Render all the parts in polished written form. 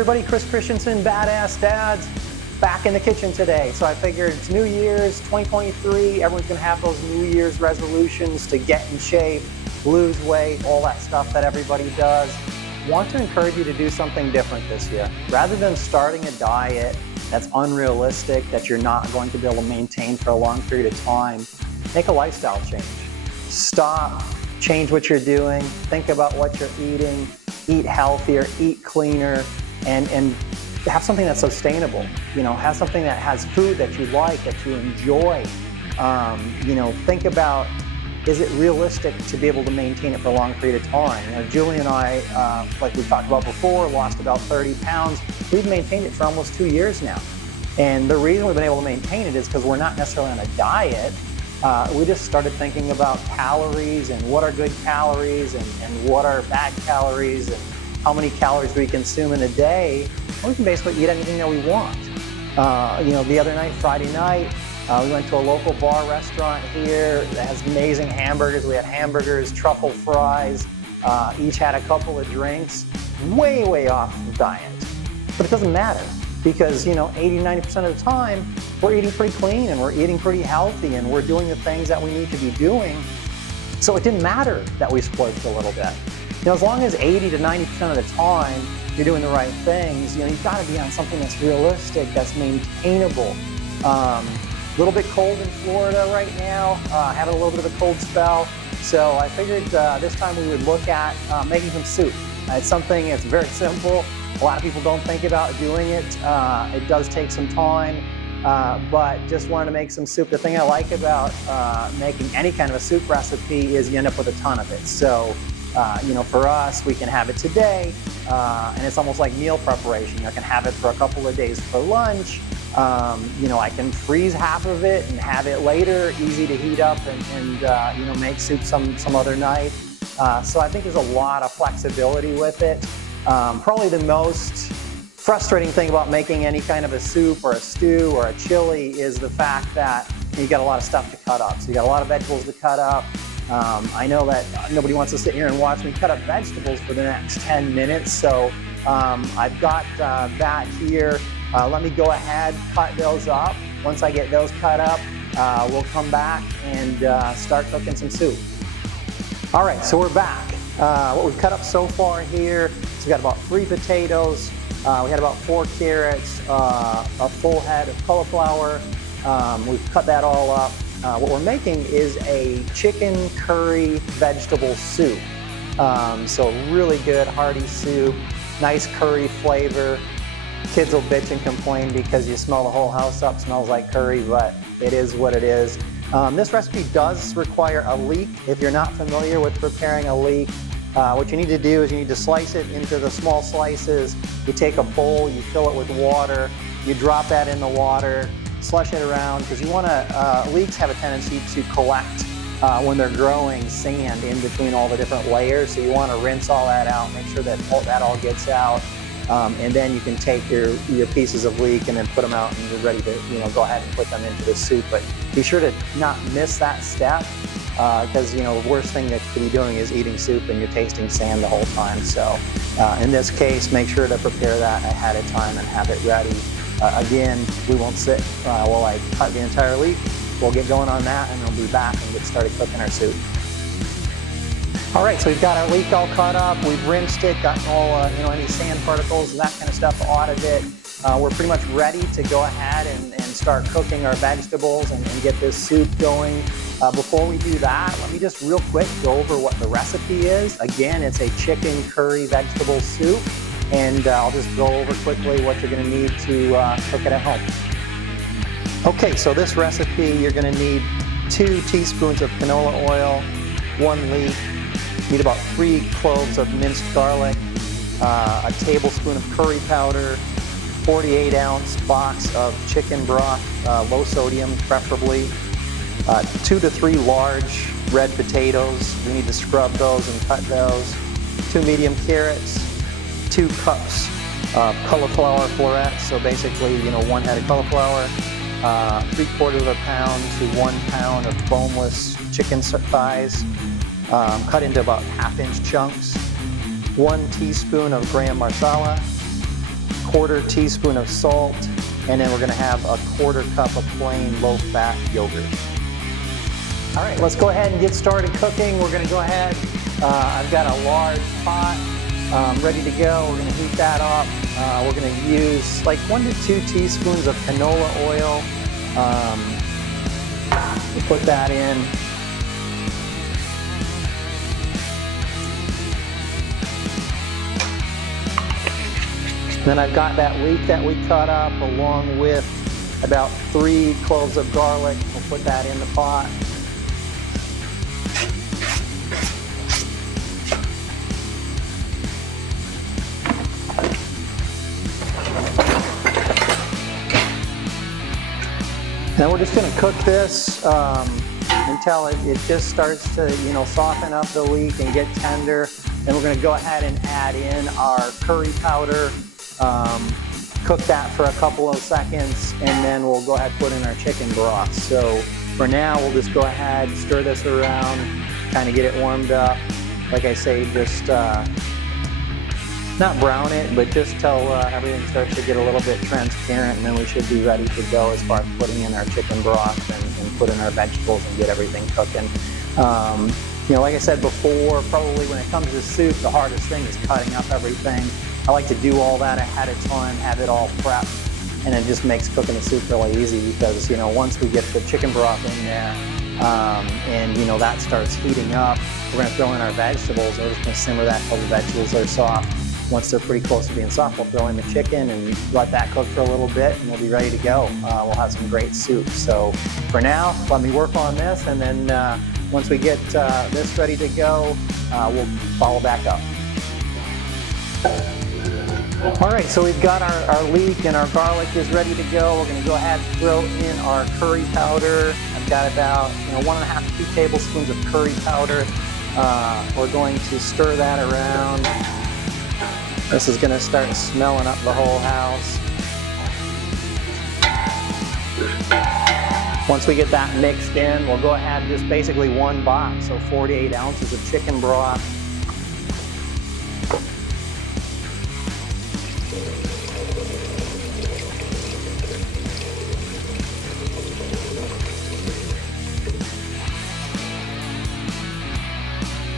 Hey everybody, Chris Christensen, Badass Dads, back in the kitchen today. So I figured it's New Year's, 2023, everyone's gonna have those New Year's resolutions to get in shape, lose weight, all that stuff that everybody does. Want to encourage you to do something different this year. Rather than starting a diet that's unrealistic, that you're not going to be able to maintain for a long period of time, make a lifestyle change. Stop, change what you're doing, think about what you're eating, eat healthier, eat cleaner, and have something that's sustainable. You know, have something that has food that you like, that you enjoy. You know, think about, is it realistic to be able to maintain it for a long period of time? You know, Julie and I, like we talked about before, lost about 30 pounds. We've maintained it for almost 2 years now. And the reason we've been able to maintain it is because we're not necessarily on a diet. We just started thinking about calories and what are good calories and what are bad calories and how many calories we consume in a day. We can basically eat anything that we want. You know, the other night, Friday night, we went to a local bar restaurant here that has amazing hamburgers. We had hamburgers, truffle fries, each had a couple of drinks, way off the diet. But it doesn't matter because, you know, 80–90% of the time, we're eating pretty clean and we're eating pretty healthy and we're doing the things that we need to be doing. So it didn't matter that we splurged a little bit. You know, as long as 80–90% of the time you're doing the right things, you know, you've got to be on something that's realistic, that's maintainable. A little bit cold in Florida right now, having a little bit of a cold spell. So I figured this time we would look at making some soup. It's something that's very simple. A lot of people don't think about doing it. It does take some time, but just wanted to make some soup. The thing I like about making any kind of a soup recipe is you end up with a ton of it. So, you know, for us, we can have it today, and it's almost like meal preparation. I can have it for a couple of days for lunch. You know, I can freeze half of it and have it later, easy to heat up and you know, make soup some other night. So I think there's a lot of flexibility with it. Probably the most frustrating thing about making any kind of a soup or a stew or a chili is the fact that you got a lot of stuff to cut up. So you got a lot of vegetables to cut up. I know that nobody wants to sit here and watch me cut up vegetables for the next 10 minutes. So I've got that here. Let me go ahead, cut those up. Once I get those cut up, we'll come back and start cooking some soup. All right, so we're back. What we've cut up so far here, so we've got about 3 potatoes. We had about 4 carrots, a full head of cauliflower. We've cut that all up. What we're making is a chicken curry vegetable soup. So really good hearty soup, nice curry flavor. Kids will bitch and complain because you smell the whole house up, smells like curry, but it is what it is. This recipe does require a leek. If you're not familiar with preparing a leek, what you need to do is you need to slice it into the small slices. You take a bowl, you fill it with water, you drop that in the water, slush it around, because you want to, leeks have a tendency to collect when they're growing sand in between all the different layers. So you want to rinse all that out, make sure that that all gets out. And then you can take your pieces of leek and then put them out and you're ready to, you know, go ahead and put them into the soup. But be sure to not miss that step because, you know, the worst thing that you could be doing is eating soup and you're tasting sand the whole time. So in this case, make sure to prepare that ahead of time and have it ready. Again, we won't sit while I cut the entire leek. We'll get going on that and we'll be back and get started cooking our soup. All right, so we've got our leek all cut up. We've rinsed it, gotten all you know, any sand particles and that kind of stuff out of it. We're pretty much ready to go ahead and start cooking our vegetables and get this soup going. Before we do that, let me just real quick go over what the recipe is. Again, it's a chicken curry vegetable soup, and I'll just go over quickly what you're going to need to cook it at home. Okay, so this recipe, you're going to need 2 teaspoons of canola oil, 1 leek. You need about 3 cloves of minced garlic, a tablespoon of curry powder, 48-ounce box of chicken broth, low sodium preferably, 2 to 3 large red potatoes. We need to scrub those and cut those. 2 medium carrots, 2 cups of cauliflower florets, so basically, you know, 1 head of cauliflower, 3/4 pound to 1 pound of boneless chicken thighs, cut into about 1/2 inch chunks, 1 teaspoon of gram masala, 1/4 teaspoon of salt, and then we're gonna have a 1/4 cup of plain low-fat yogurt. All right, let's go ahead and get started cooking. We're gonna go ahead, I've got a large pot ready to go. We're gonna heat that up. We're gonna use like 1 to 2 teaspoons of canola oil. We'll put that in. Then I've got that leek that we cut up along with about 3 cloves of garlic. We'll put that in the pot. Now we're just going to cook this until it just starts to, soften up the leek and get tender. Then we're going to go ahead and add in our curry powder. Cook that for a couple of seconds, and then we'll go ahead and put in our chicken broth. So for now, we'll just go ahead, stir this around, kind of get it warmed up. Like I say, just not brown it, but just till everything starts to get a little bit transparent, and then we should be ready to go as far as putting in our chicken broth and put in our vegetables and get everything cooking. Like I said before, probably when it comes to soup, the hardest thing is cutting up everything. I like to do all that ahead of time, have it all prepped, and it just makes cooking the soup really easy because, once we get the chicken broth in there and, that starts heating up, we're going to throw in our vegetables. We're just going to simmer that until the vegetables are soft. Once they're pretty close to being soft, we'll throw in the chicken and let that cook for a little bit, and we'll be ready to go. We'll have some great soup. So for now, let me work on this, and then once we get this ready to go, we'll follow back up. All right, so we've got our leek and our garlic is ready to go. We're going to go ahead and throw in our curry powder. I've got about 1.5 to 2 tablespoons of curry powder. We're going to stir that around. This is going to start smelling up the whole house. Once we get that mixed in, we'll go ahead and just basically 1 box, so 48 ounces of chicken broth.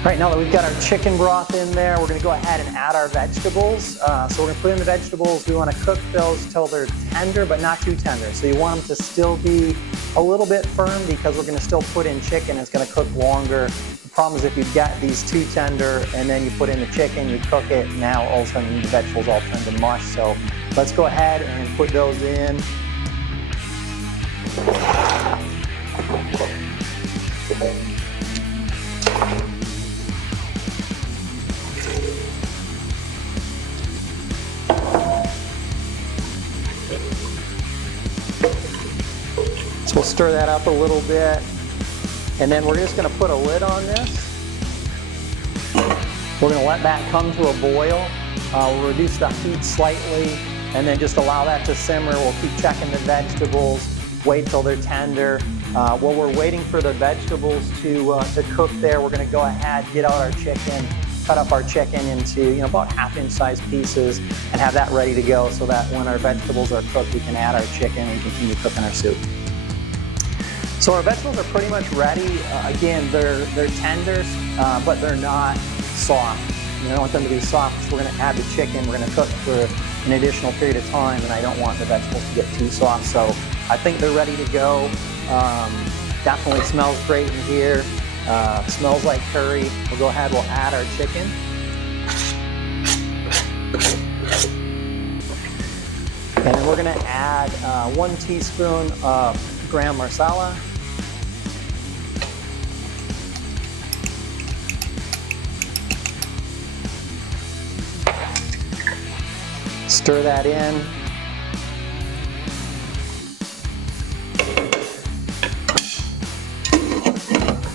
All right, now that we've got our chicken broth in there, we're going to go ahead and add our vegetables. So we're going to put in the vegetables. We want to cook those till they're tender, but not too tender. So you want them to still be a little bit firm because we're going to still put in chicken. It's going to cook longer. The problem is if you get these too tender and then you put in the chicken, you cook it, now all of a sudden the vegetables all turn to mush. So let's go ahead and put those in. So we'll stir that up a little bit, and then we're just going to put a lid on this. We're going to let that come to a boil. We'll reduce the heat slightly, and then just allow that to simmer. We'll keep checking the vegetables, wait till they're tender. While we're waiting for the vegetables to cook there, we're going to go ahead, get out our chicken, cut up our chicken into about 1/2-inch size pieces, and have that ready to go so that when our vegetables are cooked, we can add our chicken and continue cooking our soup. So our vegetables are pretty much ready. Again, they're tender, but they're not soft. I don't want them to be soft, so we're going to add the chicken. We're going to cook for an additional period of time, and I don't want the vegetables to get too soft. So I think they're ready to go. Definitely smells great in here. Smells like curry. We'll go ahead, we'll add our chicken. And then we're going to add 1 teaspoon of gram masala. Stir that in.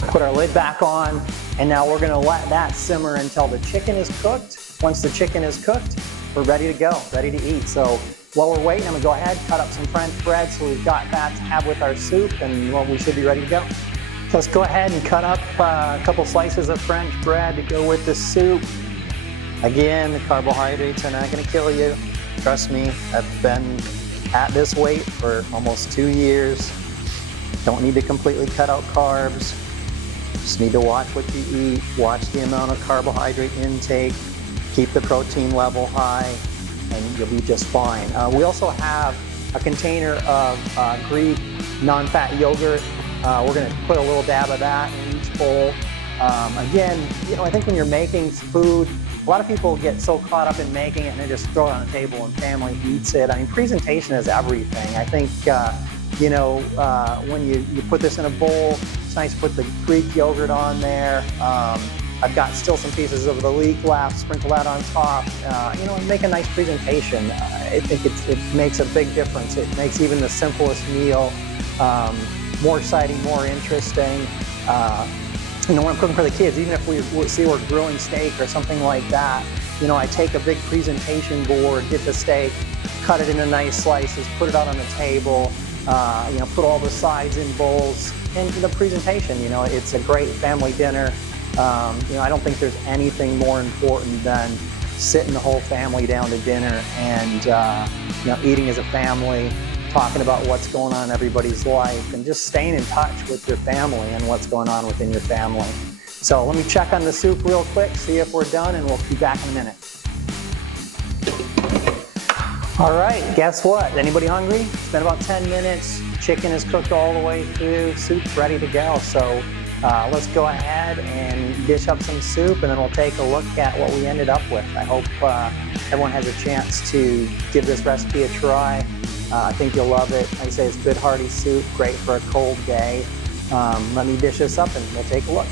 Put our lid back on, and now we're going to let that simmer until the chicken is cooked. Once the chicken is cooked, we're ready to go, ready to eat. So while we're waiting, I'm going to go ahead and cut up some French bread so we've got that to have with our soup, and we should be ready to go. So let's go ahead and cut up a couple slices of French bread to go with the soup. Again, the carbohydrates are not going to kill you. Trust me, I've been at this weight for almost 2 years. Don't need to completely cut out carbs. Just need to watch what you eat, watch the amount of carbohydrate intake, keep the protein level high, and you'll be just fine. We also have a container of Greek non-fat yogurt. We're going to put a little dab of that in each bowl. Again, I think when you're making food, a lot of people get so caught up in making it and they just throw it on the table and family eats it. I mean, presentation is everything. I think, when you put this in a bowl, it's nice to put the Greek yogurt on there. I've got still some pieces of the leek left, sprinkle that on top, and make a nice presentation. I think it makes a big difference. It makes even the simplest meal more exciting, more interesting. When I'm cooking for the kids, even if we're grilling steak or something like that, I take a big presentation board, get the steak, cut it into nice slices, put it out on the table, put all the sides in bowls, and the presentation, it's a great family dinner. I don't think there's anything more important than sitting the whole family down to dinner and, eating as a family, talking about what's going on in everybody's life, and just staying in touch with your family and what's going on within your family. So let me check on the soup real quick, see if we're done, and we'll be back in a minute. All right, guess what? Anybody hungry? It's been about 10 minutes. Chicken is cooked all the way through. Soup's ready to go. So let's go ahead and dish up some soup, and then we'll take a look at what we ended up with. I hope everyone has a chance to give this recipe a try. I think you'll love it. Like I say, it's good hearty soup, great for a cold day. Let me dish this up and we'll take a look.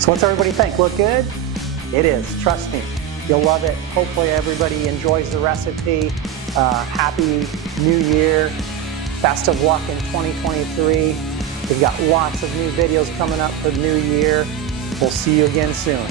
So what's everybody think? Look good? It is, trust me. You'll love it. Hopefully everybody enjoys the recipe. Happy New Year. Best of luck in 2023. We've got lots of new videos coming up for the new year. We'll see you again soon.